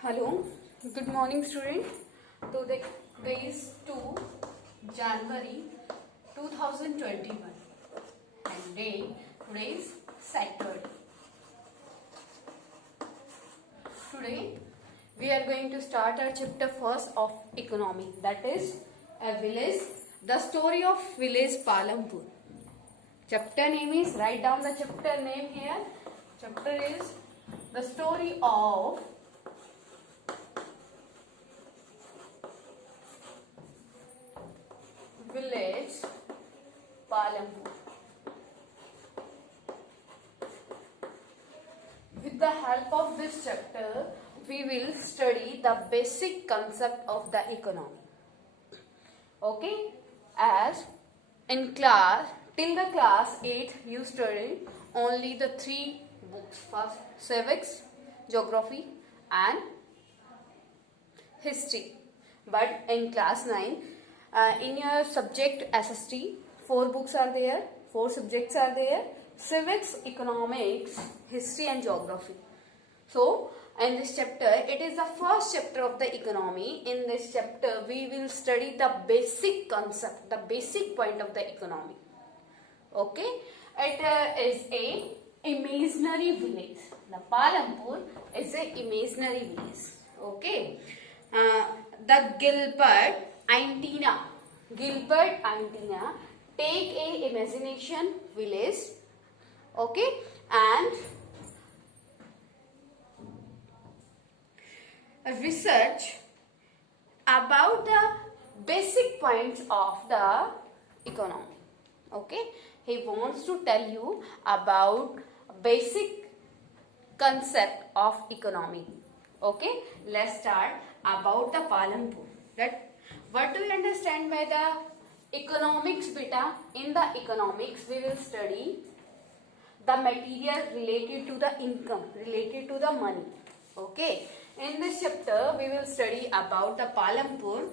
Hello, good morning student. Today is 2 January 2021 and today is Saturday. Today we are going to start our chapter first of economy, that is a village, the story of village Palampur. Chapter name is, write down the chapter name here. Chapter is the story of village Palampur. With the help of this chapter, we will study the basic concept of the economy. Okay, as in class, till the class 8, you study only the 3 books. First, civics, geography and history. But in class 9, in your subject SST, 4 books are there, 4 subjects are there: civics, economics, history and geography. So, in this chapter, it is the first chapter of the economy. In this chapter, we will study the basic concept, the basic point of the economy. Okay, it is a imaginary village. The Palampur is a imaginary village. Okay, the Gilbert antenna take a imagination village. Okay, and research about the basic points of the economy. Okay, he wants to tell you about basic concept of economy. Okay, let's start about the Palampur. What do you understand by the economics, beta? In the economics, we will study the material related to the income, related to the money. Okay, in this chapter, we will study about the Palampur.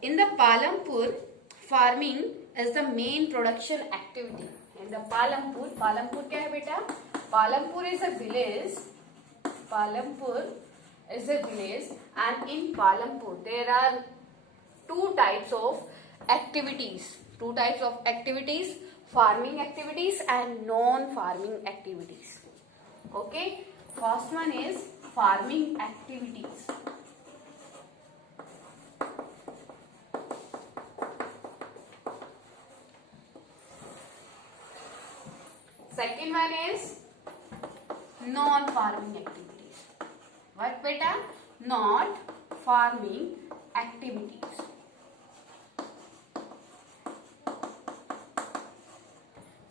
In the Palampur, farming is the main production activity. In the Palampur क्या है बेटा? Palampur is a village. Palampur is a village, and in Palampur there are two types of activities. Farming activities and non-farming activities. Okay, first one is farming activities. Second one is non-farming activities. What beta? Not farming activities.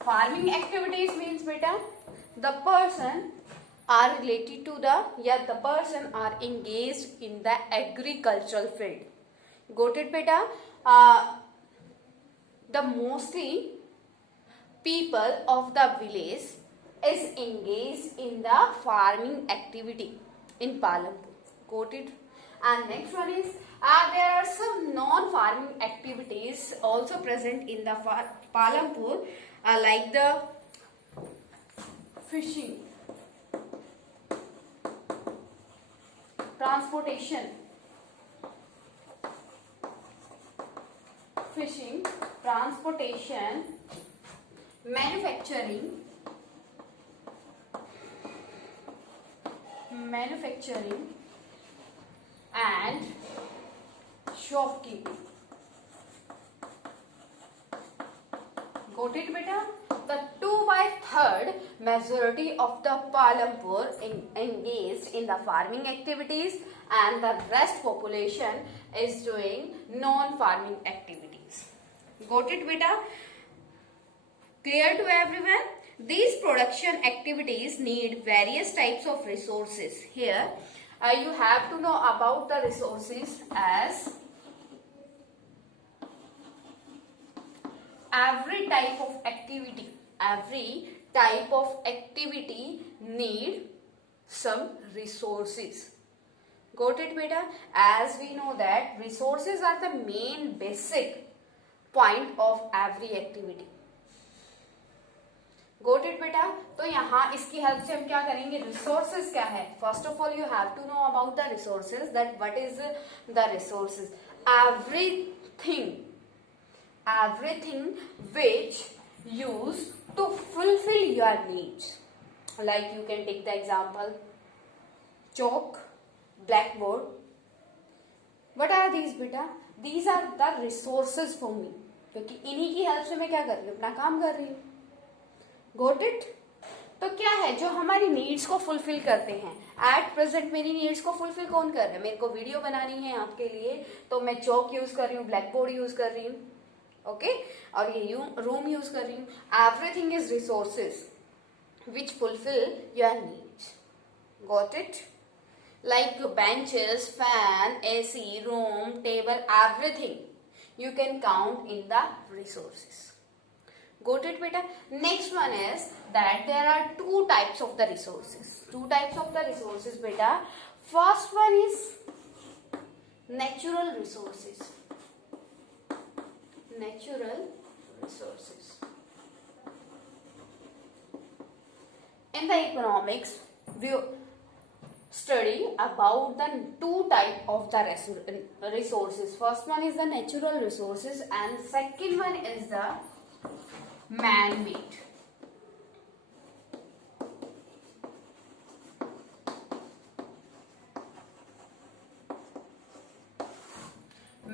Farming activities means beta, the person are related to the person are engaged in the agricultural field. Got it beta? The mostly people of the village is engaged in the farming activity in Palampur. Got it? And next one is there are some non-farming activities also present in the Palampur, like the fishing, transportation, manufacturing and shopkeeping. Got it beta? The 2/3 majority of the Palampur engaged in the farming activities, and the rest population is doing non-farming activities. Got it beta? Clear to everyone? These production activities need various types of resources. Here you have to know about the resources, as every type of activity need some resources. Got it beta? As we know that resources are the main basic point of every activity. Goat it बेटा। तो यहाँ इसकी help से हम क्या करेंगे, resources क्या है। First of all you have to know about the resources, that what is the resources, everything which used to fulfill your needs. Like you can take the example chalk, blackboard. What are these beta? These are the resources for me, क्योंकि इन्हीं की help से मैं क्या कर रही हूँ, अपना काम कर रही हूँ। Got it? तो क्या है जो हमारी नीड्स को फुलफिल करते हैं। एट प्रेजेंट मेरी नीड्स को फुलफिल कौन कर रहा है, मेरे को वीडियो बनानी है आपके लिए, तो मैं चौक यूज कर रही हूँ, ब्लैक बोर्ड यूज कर रही हूँ, ओके, और ये रूम यूज कर रही हूँ। Everything is resources which fulfil your needs. Got it? Like benches, fan, AC, room, table, everything you can count in the resources. Got it beta? Next one is that there are two types of the resources. Two types of the resources beta. First one is natural resources. Natural resources. In the economics, we study about the two type of the resources. First one is the natural resources and second one is the man-made.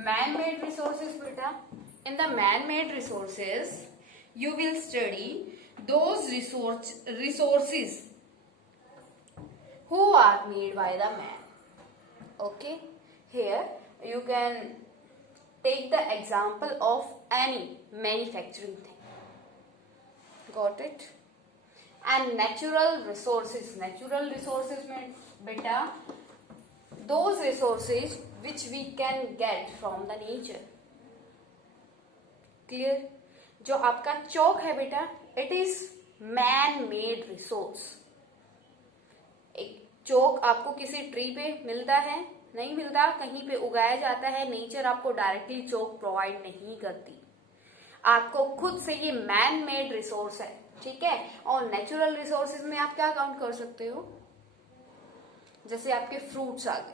Man-made resources beta. In the man-made resources you will study those resources who are made by the man. Okay, here you can take the example of any manufacturing thing. Got it? And natural resources में beta those resources which we can get from the nature. Clear? जो आपका चौक है बेटा, it is man made resource. एक चौक आपको किसी tree पे मिलता है, नहीं मिलता, कहीं पे उगाया जाता है, नेचर आपको डायरेक्टली चौक प्रोवाइड नहीं करती, आपको खुद से ये मैन मेड रिसोर्स है, ठीक है। और नेचुरल रिसोर्सेज में आप क्या काउंट कर सकते हो, जैसे आपके फ्रूट्स आ गए,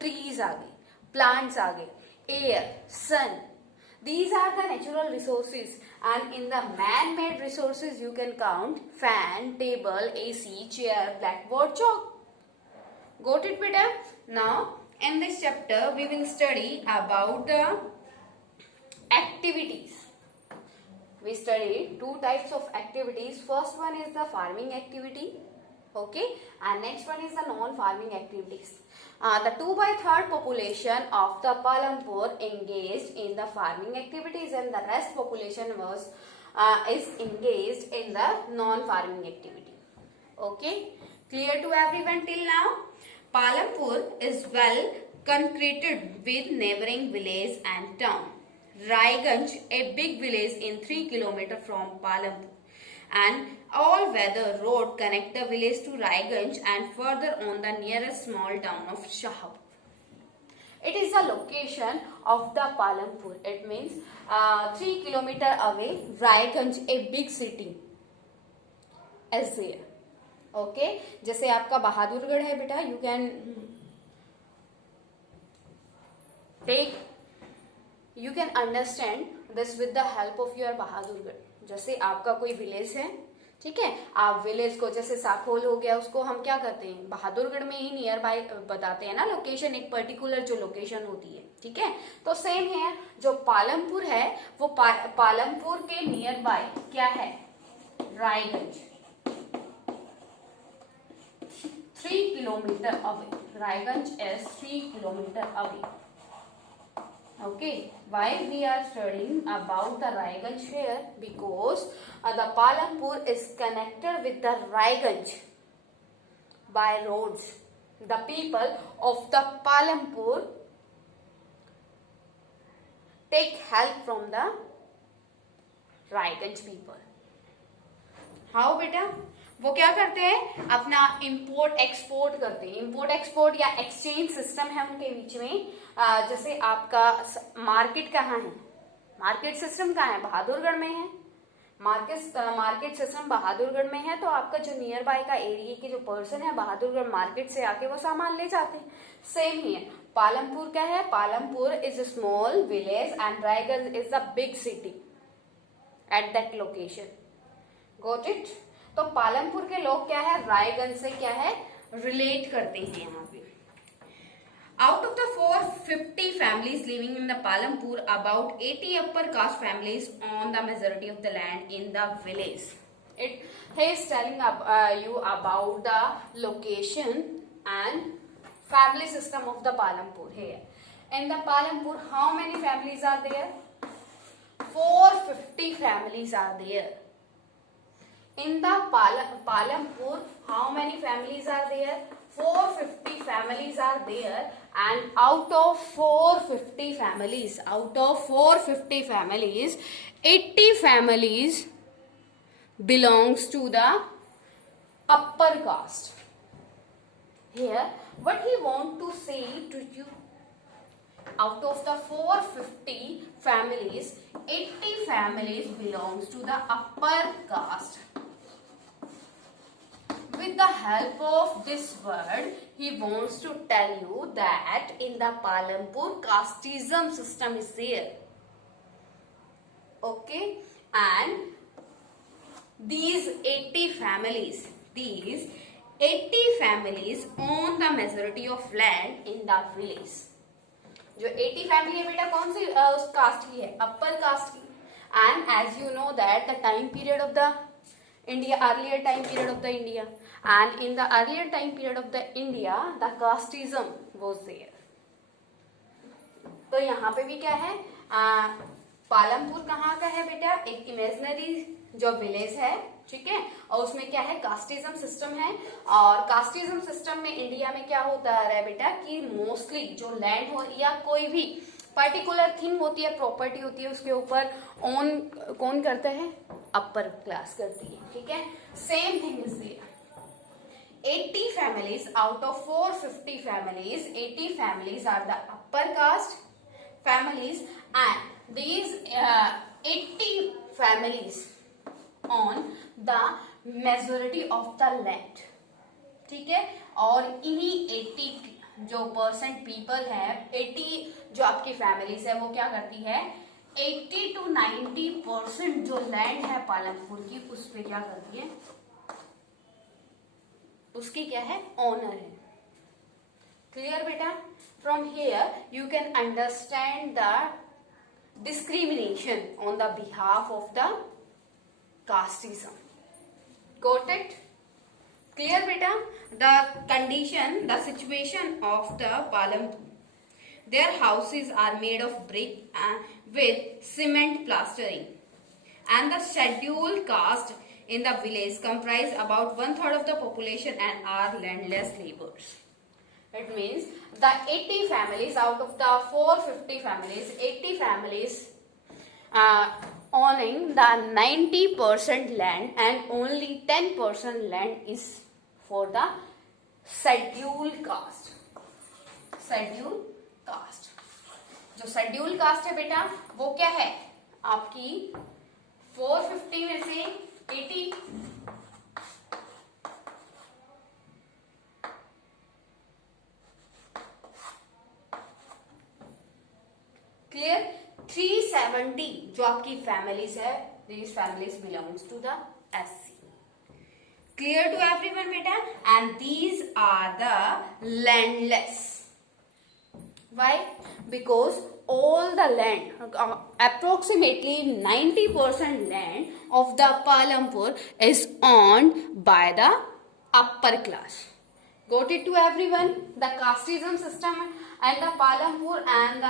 ट्रीज आ गए, प्लांट्स आ गए, air, sun, these are the natural resources. And in the man made resources you can count fan, table, AC, chair, blackboard, chalk. Got it beta? Now in this chapter we will study about the activities. We studied two types of activities. First one is the farming activity, okay, and next one is the non-farming activities. The 2/3 population of the Palampur engaged in the farming activities and the rest population is engaged in the non-farming activity. Okay, clear to everyone till now? Palampur is well connected with neighboring village and town. Raiganj, a big village in 3 km from Palampur, and all-weather road connect the village to Raiganj and further on the nearest small town of Shahab. It is the location of the Palampur. It means 3 km away. Raiganj, a big city, is there. Okay, जैसे आपका बहादुरगढ़ है बेटा, you can take, you can understand this with the help of your Bahadurgarh. जैसे आपका कोई village है, ठीक है, आप विलेज को, जैसे साखोल हो गया, उसको हम क्या करते हैं, बहादुरगढ़ में ही नियर बाय बताते हैं ना लोकेशन, एक पर्टिकुलर जो लोकेशन होती है, ठीक है। तो सेम है, जो पालमपुर है वो पालमपुर के नियर बाय क्या है, Raiganj, 3 kilometer away. Raiganj is 3 kilometer away. Okay, why we are studying about the Raiganj here? Because the Palampur is connected with the Raiganj by roads. The people of the Palampur take help from the Raiganj people. How beta? वो क्या करते हैं, अपना import export करते हैं। Import export या exchange system है उनके बीच में। जैसे आपका मार्केट कहाँ है, मार्केट सिस्टम कहाँ है, बहादुरगढ़ में है, मार्केट सिस्टम बहादुरगढ़ में है, तो आपका जो नियर बाय का एरिया के जो पर्सन है बहादुरगढ़ मार्केट से आके वो सामान ले जाते हैं। सेम ही है, पालमपुर क्या है, Palampur is a small village and Raiganj is a big city at that location. Got it? तो पालमपुर के लोग क्या है, रायगंज से क्या है, रिलेट करते हैं यहाँ पे। Out of the 450 families living in the Palampur, about 80 upper caste families own the majority of the land in the village. He is telling you about the location and family system of the Palampur here. In the Palampur, how many families are there? 450 families are there. In the Palampur, how many families are there? 450 families are there, and out of 450 families, 80 families belongs to the upper caste. Here, what he want to say to you, out of the 450 families, 80 families belongs to the upper caste. With the help of this word, he wants to tell you that in the Palampur, casteism system is there. Okay, and these 80 families own the majority of land in the village. जो 80 family है बेटा कौन सी उस caste की है, upper caste की। And as you know that the time period of the India, earlier time period of the India, and in the earlier time period of the India, the casteism was there. तो यहाँ पे भी क्या है, पालमपुर कहाँ का है बेटा, एक इमेजिनरी जो विलेज है, ठीक है, और उसमें क्या है, कास्टिज्म सिस्टम है। और कास्टिज्म सिस्टम में इंडिया में क्या होता है बेटा कि मोस्टली जो लैंड हो या कोई भी पर्टिकुलर थिंग होती है, प्रॉपर्टी होती है, उसके ऊपर ओन कौन करता है, अपर क्लास करती है, ठीक है। Same thing is there, 80 families out of 450 families, 80 families are the upper caste families, and these 80 families own the majority of the land, ठीक है। और इन्हीं 80 जो परसेंट पीपल है, 80 जो आपकी फैमिलीज है, वो क्या करती है, 80 to 90% जो लैंड है पालमपुर की, उस पे क्या करती है, उसकी क्या है, ऑनर है। क्लियर बेटा? From here you can understand the discrimination on the behalf of the casteism. Got it? Clear बेटा? The condition, the situation of the Palampur, there houses are made of brick with cement plastering, and the scheduled caste in the village comprise about 1/3 of the population and are landless laborers. It means the 80 families out of the 450 families, 80 families owning the 90% land and only 10% land is for the scheduled caste. Scheduled caste. जो scheduled caste है बेटा वो क्या है, आपकी 450 में से 80 clear, 370 जो आपकी फैमिलीज है, these families belongs to the SC. Clear to everyone बेटा? And these are the landless. Why? Because all the land, approximately 90% land of the Palampur is owned by the upper class. Got it to everyone? The casteism system and the Palampur and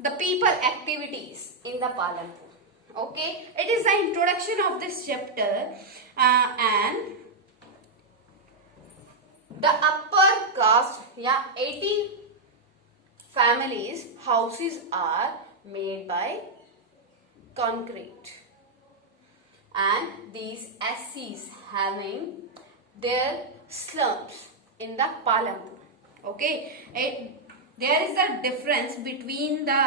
the people activities in the Palampur. Okay, it is the introduction of this chapter, and the upper caste, yeah, 80 families houses are made by concrete, and these SCs having their slums in the Palampur. Okay, there is a difference between the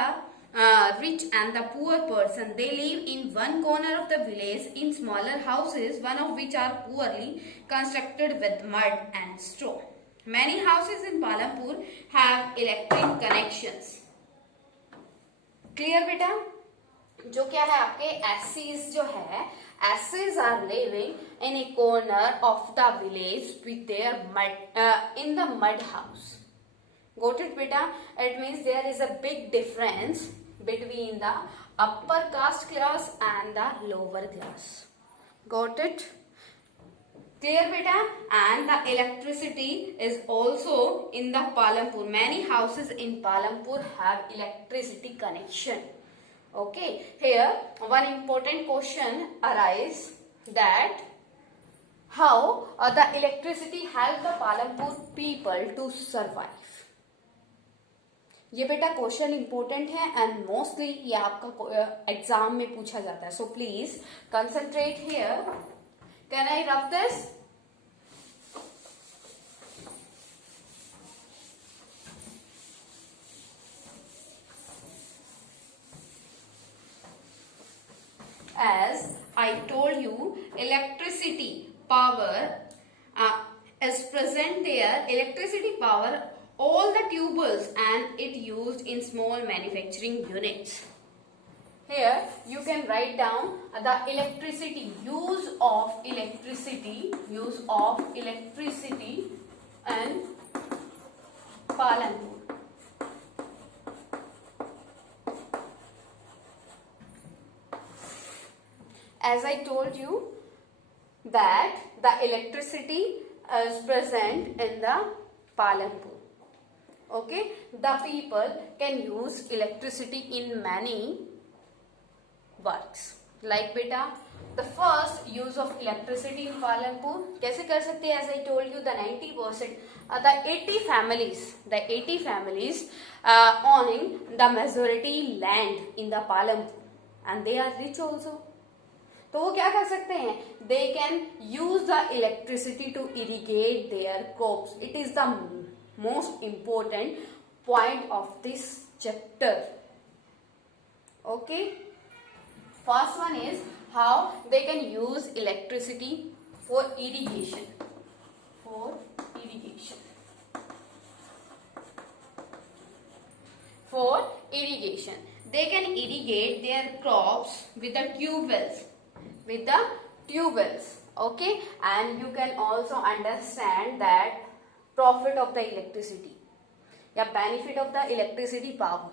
rich and the poor person, they live in one corner of the village in smaller houses, one of which are poorly constructed with mud and straw. Many houses in Palampur have electric connections. Clear बेटा? जो क्या है आपके एसीज जो है, एसीज are living in a corner of the village with their mud in the mud house. Got it beta? It means there is a big difference between the upper caste class and the lower class. Got it? Clear beta? And the electricity is also in the Palampur. Many houses in Palampur have electricity connection. Okay, here one important question arises that how the electricity help the Palampur people to survive. ये बेटा question important है and mostly ये आपका exam में पूछा जाता है. So please concentrate here. Can I rub this? As I told you, electricity power is present there. Electricity power all the tubules and it used in small manufacturing units. Here you can write down the electricity, use of electricity and Palampur. As I told you that the electricity is present in the Palampur. Okay, the people can use electricity in many works. Like beta, the first use of electricity in Palampur कैसे कर सकते हैं? As I told you, the 90%, the 80 families owning the majority land in the Palampur, and they are rich also. तो वो क्या कर सकते हैं? They can use the electricity to irrigate their crops. It is the most important point of this chapter. Okay, first one is how they can use electricity for irrigation. They can irrigate their crops with the tube wells. Okay, and you can also understand that profit of the electricity या benefit of the electricity power.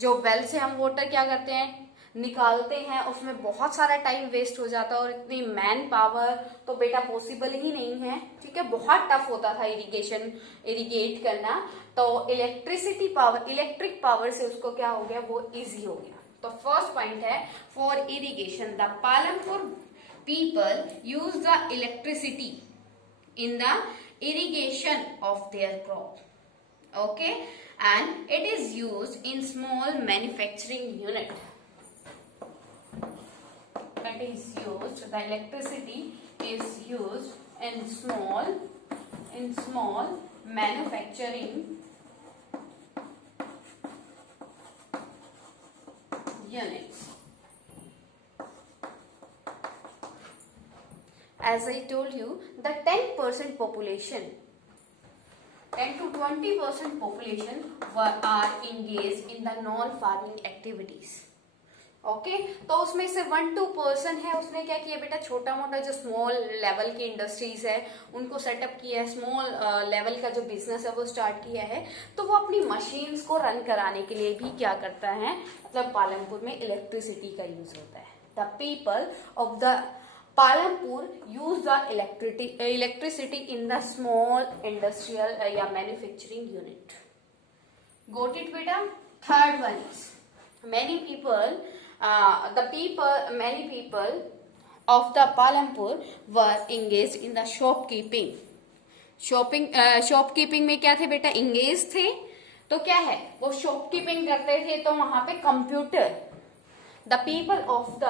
जो well से हम water क्या करते हैं? निकालते हैं, उसमें बहुत सारा टाइम वेस्ट हो जाता है और इतनी मैन पावर तो बेटा पॉसिबल ही नहीं है. ठीक है, बहुत टफ होता था इरिगेट करना. तो इलेक्ट्रिक पावर से उसको क्या हो गया? वो इजी हो गया. तो फर्स्ट पॉइंट है for irrigation the Palampur people use the electricity in the irrigation of their crop. Okay, and it is used in small manufacturing unit. The electricity is used in small manufacturing units. As I told you, the 10% population, 10 to 20% population are engaged in the non-farming activities. Okay, तो उसमें से 1-2% है, उसने क्या किया बेटा? छोटा मोटा जो स्मॉल लेवल की इंडस्ट्रीज है उनको सेटअप किया है, स्मॉल लेवल का जो बिजनेस है वो स्टार्ट किया है. तो वो अपनी मशीन्स को रन कराने के लिए भी क्या करता है? मतलब पालमपुर में इलेक्ट्रिसिटी का यूज होता है. The people of the Palampur use the electricity in the small industrial या manufacturing unit. Got it beta? Third one is many people of the Palampur were engaged in the shopkeeping. Shopkeeping में क्या थे बेटा? Engage थे. तो क्या है? वो शॉपकीपिंग करते थे. तो वहां पे computer, the people of the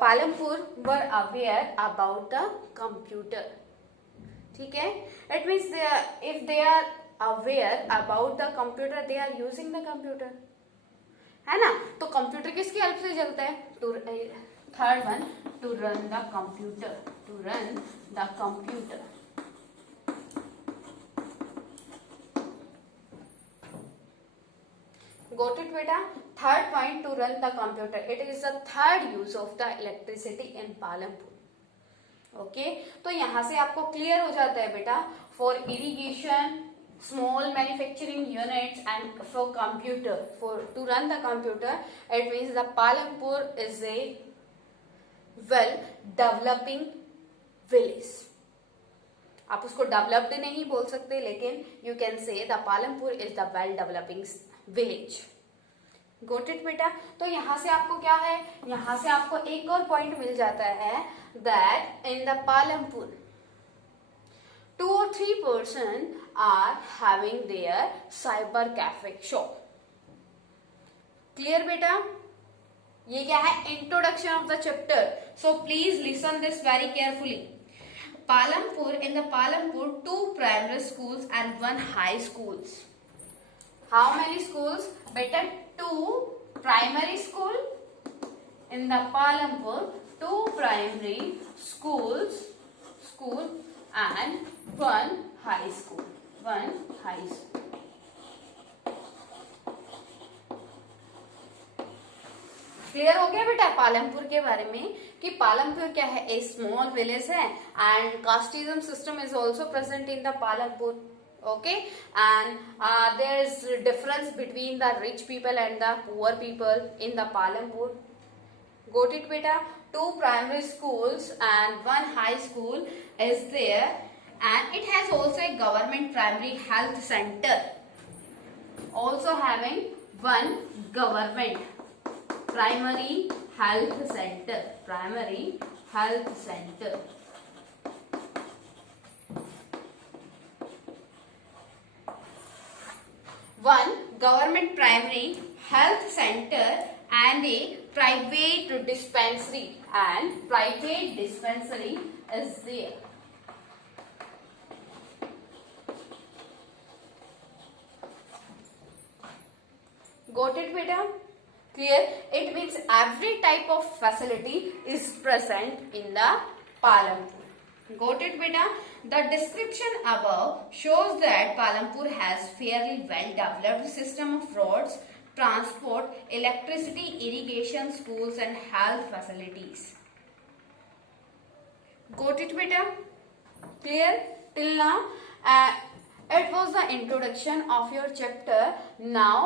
Palampur were aware about the computer. ठीक है, it means if they are aware about the computer, they are using the computer. है ना। तो कंप्यूटर किसकी हेल्प से चलता है? Third one, to run the computer, to run the computer. Got it बेटा? Third point, to run the computer. It is the third use of the electricity in Palampur. Okay तो यहाँ से आपको clear हो जाता है बेटा, for irrigation, small manufacturing units and for computer, for to run the computer, it means the Palampur is a well developing village. आप उसको डेवलप्ड नहीं बोल सकते, लेकिन you can say the Palampur is the well developing village. Got it बेटा? तो यहां से आपको क्या है, यहां से आपको एक और पॉइंट मिल जाता है, that in the Palampur 2 or 3 person are having their cyber cafe shop. Clear बेटा? ये क्या है? Introduction of the chapter, so please listen this very carefully. Palampur, in the Palampur, 2 primary schools and 1 high schools. How many schools? Better 2 primary school in the Palampur, 2 primary schools, and 1 high school. 1 high school. Clear हो गया बेटा पालमपुर के बारे में, कि पालमपुर क्या है? ए small village है, and casteism system is also present in the Palampur. Okay, and there is difference between the rich people and the poor people in the Palampur. Got it beta? 2 primary schools and 1 high school is there, and it has also a government primary health center, also having 1 government primary health center, primary health center. One government primary health center and a private dispensary, and private dispensary is there. Got it beta? Clear? It means every type of facility is present in the Palampur. Got it beta? The description above shows that Palampur has fairly well developed system of roads, transport, electricity, irrigation, schools and health facilities. Got it beta? Clear till now? It was the introduction of your chapter. Now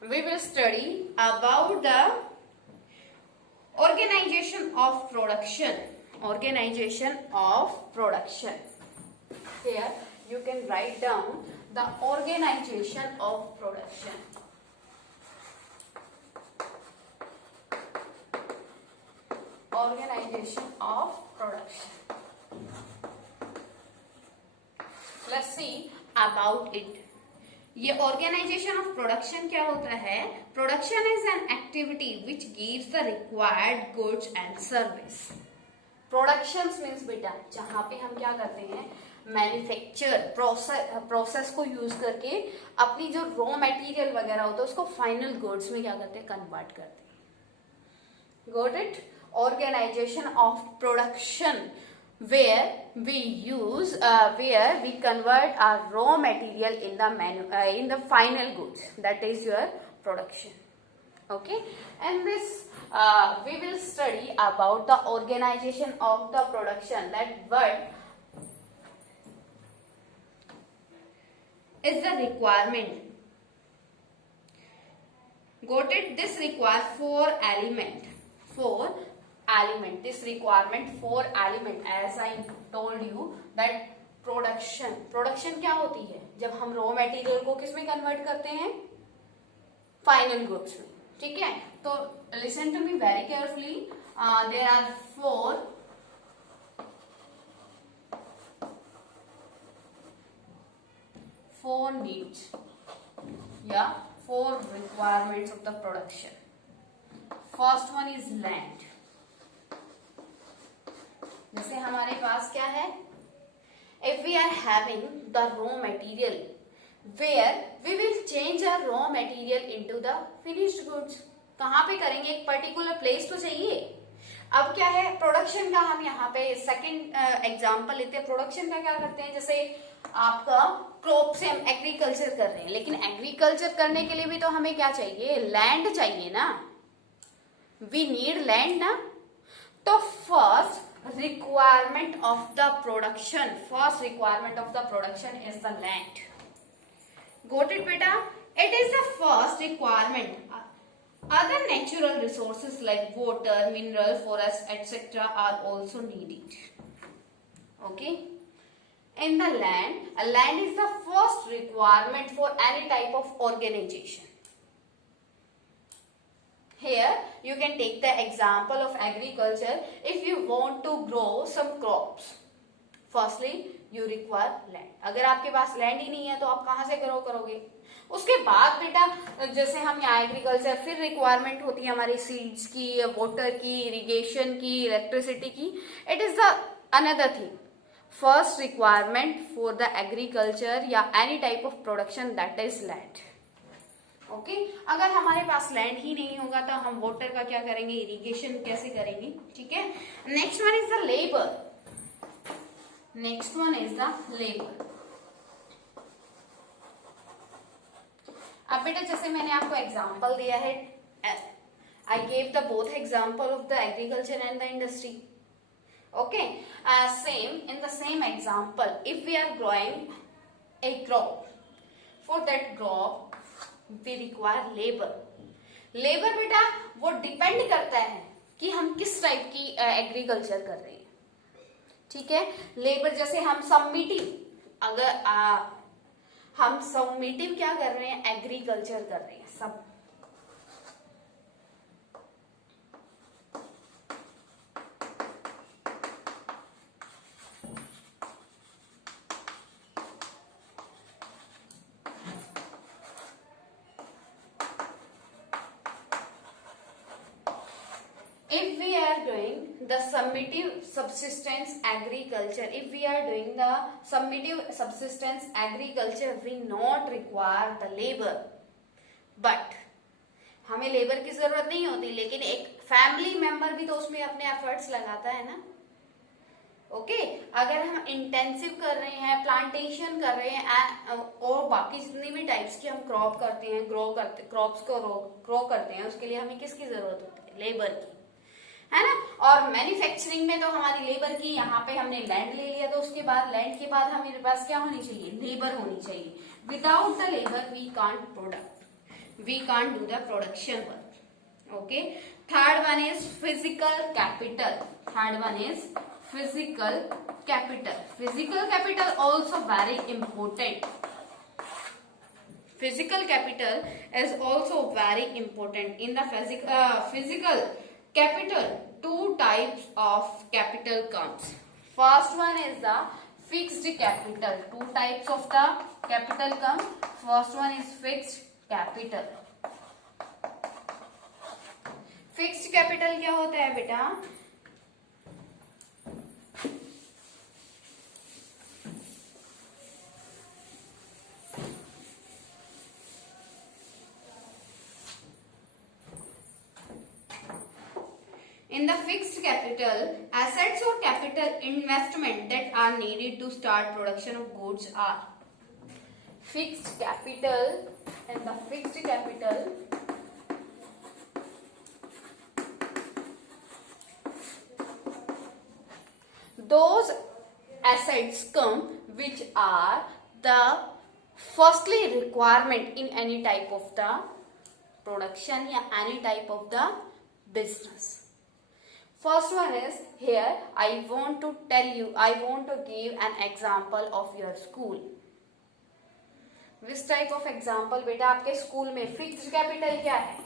we will study about the organization of production. Organization of production. Here you can write down the organization of production. Organization of production. Let's see about it. ये organisation of production क्या होता है? Production is an activity which gives the required goods and service. Productions means बेटा जहां पे हम क्या करते हैं, मैन्युफैक्चर प्रोसेस को यूज करके अपनी जो रॉ मटेरियल वगैरह होता है उसको फाइनल गुड्स में क्या करते हैं, कन्वर्ट करते हैं. Got it? Organisation of production where we convert our raw material in the final goods, that is your production. Okay, and this we will study about the organization of the production. That what is the requirement? Got it? This requires 4 elements. This requirement 4 element, as I told you that production क्या होती है? जब हम raw material को किस में convert करते हैं, फाइनल गुड्स में. ठीक है, तो listen to me very carefully. There are 4 needs या 4 requirements of the production. First one is land. जैसे हमारे पास क्या है, if we are having the raw material where we will change our raw material into the finished goods, कहाँ पे करेंगे, एक particular place तो चाहिए। अब क्या है, प्रोडक्शन का हम यहाँ पे सेकंड एग्जांपल लेते हैं। प्रोडक्शन का क्या करते हैं, जैसे आपका क्रॉप से हम एग्रीकल्चर कर रहे हैं, लेकिन एग्रीकल्चर करने के लिए भी तो हमें क्या चाहिए, लैंड चाहिए ना, वी नीड लैंड ना। तो first requirement of the production, first requirement of the production is the land. Got it, beta? It is the first requirement. Other natural resources like water, mineral, forest, etc. are also needed. Okay? In the land, a land is the first requirement for any type of organization. Here, you can take the example of agriculture. If you want to grow some crops, firstly, you require land. अगर आपके पास land ही नहीं है तो आप कहाँ से grow करोगे। उसके बाद बेटा जैसे हम यहाँ एग्रीकल्चर, फिर रिक्वायरमेंट होती है हमारी सीड्स की, वाटर की, इरिगेशन की, इलेक्ट्रिसिटी की। It is the another thing. First requirement for the agriculture या any type of production, that is land. Okay, अगर हमारे पास लैंड ही नहीं होगा तो हम वाटर का क्या करेंगे, इरिगेशन कैसे करेंगे। ठीक है, next one is the labour. Next one is the labor. अब बेटा जैसे मैंने आपको एग्जाम्पल दिया है, I gave the both example of the agriculture and the industry. Okay, same in the same example, if we are growing a crop, for that crop we require labor. Labor बेटा वो depend करता है कि हम किस type की agriculture कर रहे हैं। ठीक है, लेबर जैसे हम सबमिटिव, अगर हम सबमिटिव क्या कर रहे हैं, एग्रीकल्चर कर रहे हैं सब। If we are doing the summative subsistence agriculture, if we are doing the summative subsistence agriculture, we not require the labor. But हमें लेबर की जरूरत नहीं होती, लेकिन एक फैमिली मेंबर भी तो उसमें अपने एफर्ट्स लगाता है ना। ओके, अगर हम इंटेंसिव कर रहे हैं, प्लांटेशन कर रहे हैं और बाकी जितनी भी टाइप्स की हम क्रॉप करते हैं, क्रॉप्स को ग्रो करते हैं, उसके लिए हमें किसकी जरूरत होती है, लेबर की, है ना। और मैन्युफैक्चरिंग में तो हमारी लेबर की, यहाँ पे हमने लैंड ले लिया तो उसके बाद लैंड के बाद हमारे पास क्या होनी चाहिए, लेबर होनी चाहिए। Without the labour we can't product, we can't do the production work. Okay, third one is physical capital. Third one is physical capital. Physical capital also very important. Physical capital is also very important. In the physical capital, two types of capital comes. First one is the fixed capital. Two types of the capital come. First one is fixed capital. Fixed capital क्या होता है बेटा, in the fixed capital, assets or capital investment that are needed to start production of goods are fixed capital. And the fixed capital those assets come which are the firstly requirement in any type of the production या any type of the business. First one is here, I want to tell you, I want to give an example of your school. Which type of example बेटा, आपके school में fixed capital क्या है,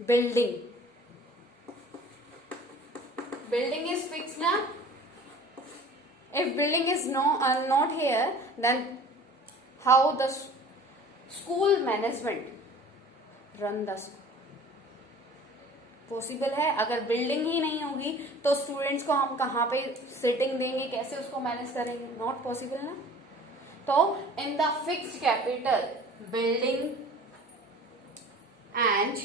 building. Building is fixed na? If building is not here, then how the school management run the school? Possible है? अगर building ही नहीं होगी तो स्टूडेंट्स को हम कहाँ पे सिटिंग देंगे, कैसे उसको मैनेज करेंगे? नॉट पॉसिबल ना। तो in the fixed capital building and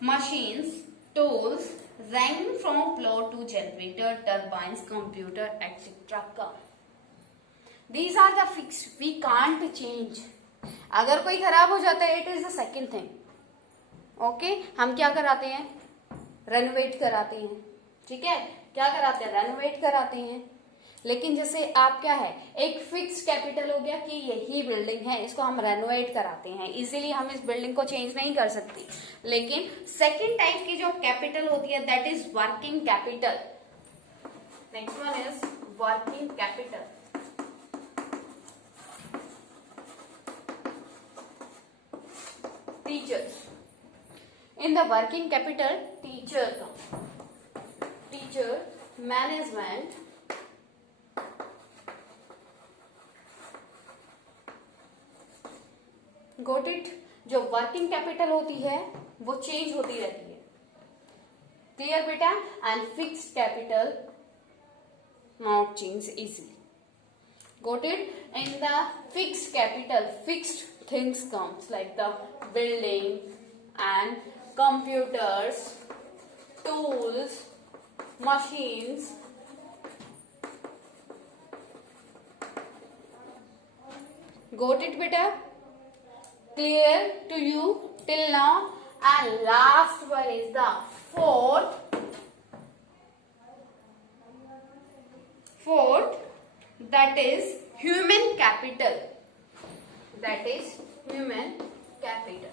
machines, tools ranging from plow to generator, turbines, computer, etc. come. These are the fixed. We can't change. अगर कोई खराब हो जाता है, it is the second thing. Okay हम क्या कराते हैं? रेनोवेट कराते हैं. ठीक है, क्या कराते हैं? रेनोवेट कराते हैं. लेकिन जैसे आप क्या है, एक फिक्स कैपिटल हो गया कि यही बिल्डिंग है, इसको हम रेनोवेट कराते हैं. इजीली हम इस बिल्डिंग को चेंज नहीं कर सकते. लेकिन सेकंड टाइप की जो कैपिटल होती है, that is working capital. Next one is working capital. Teachers. In the working capital, teacher, management, got it? जो वर्किंग कैपिटल होती है वो चेंज होती रहती है. क्लियर बेटा? And fixed capital not change easily. got it? In the fixed capital, fixed things comes like the building and computers, tools, machines. Got it beta? Clear to you till now? And last one is the fourth, that is human capital. That is human capital.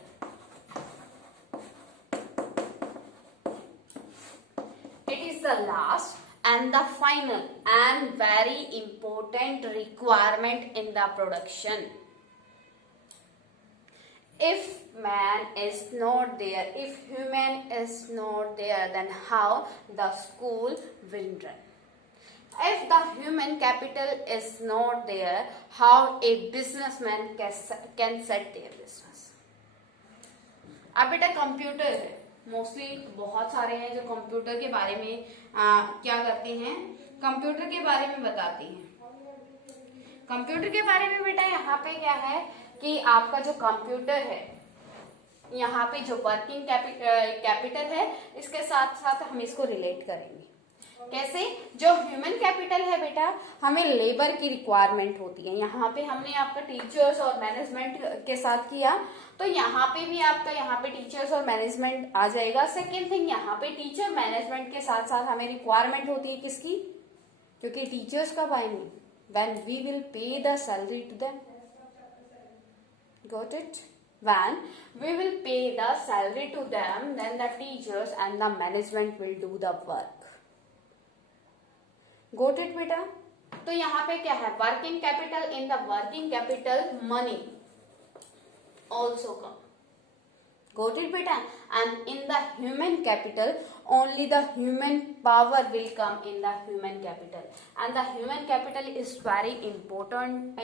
It is the last and the final and very important requirement in the production. If man is not there, if human is not there, then how the school will run? If the human capital is not there, how a businessman can set their business? अब बेटा computer है, mostly बहुत सारे हैं जो computer के बारे में क्या करते हैं, कंप्यूटर के बारे में बताते हैं. कंप्यूटर के बारे में बेटा यहाँ पे क्या है कि आपका जो कंप्यूटर है, यहाँ पे जो वर्किंग कैपिटल है, इसके साथ साथ हम इसको रिलेट करेंगे. कैसे? जो ह्यूमन कैपिटल है बेटा, हमें लेबर की रिक्वायरमेंट होती है. यहाँ पे हमने आपका टीचर्स और मैनेजमेंट के साथ किया, तो यहाँ पे भी आपका यहाँ पे टीचर्स और मैनेजमेंट आ जाएगा. सेकेंड थिंग, यहाँ पे टीचर मैनेजमेंट के साथ साथ हमें रिक्वायरमेंट होती है किसकी? क्योंकि टीचर्स कब आएंगे? When we will pay the salary to them. Got it? When we will pay the salary to them, then the teachers and the management will do the work. Got it बेटा? तो यहाँ पे क्या है? Working capital. In the working capital money also come. Got it बेटा? And in the human capital, only the human power will come in the human capital. And the human capital is very important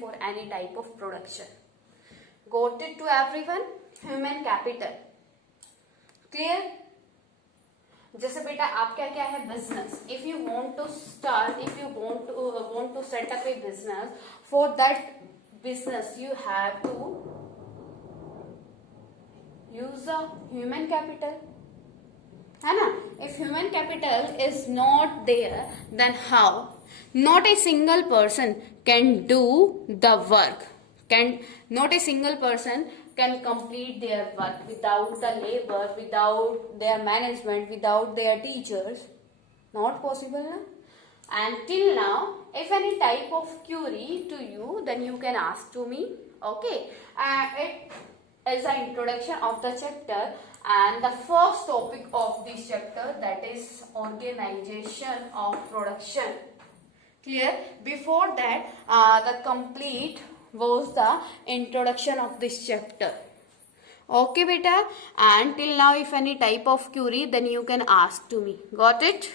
for any type of production. Got it to everyone? Human capital. Clear? जैसे बेटा आपका क्या है? Business. If you want to start, if you want to set up a business, for that business you have to use the human capital, है ना? If human capital is not there, then how? Not a single person can do the work. Not a single person can complete their work without the labor, without their management, without their teachers. Not possible, na? And till now, if any type of query to you, then you can ask to me. Okay. It is an introduction of the chapter, and the first topic of this chapter, that is organization of production. Clear? Before that, the complete was the introduction of this chapter. Okay beta, and till now if any type of query, then you can ask to me. Got it?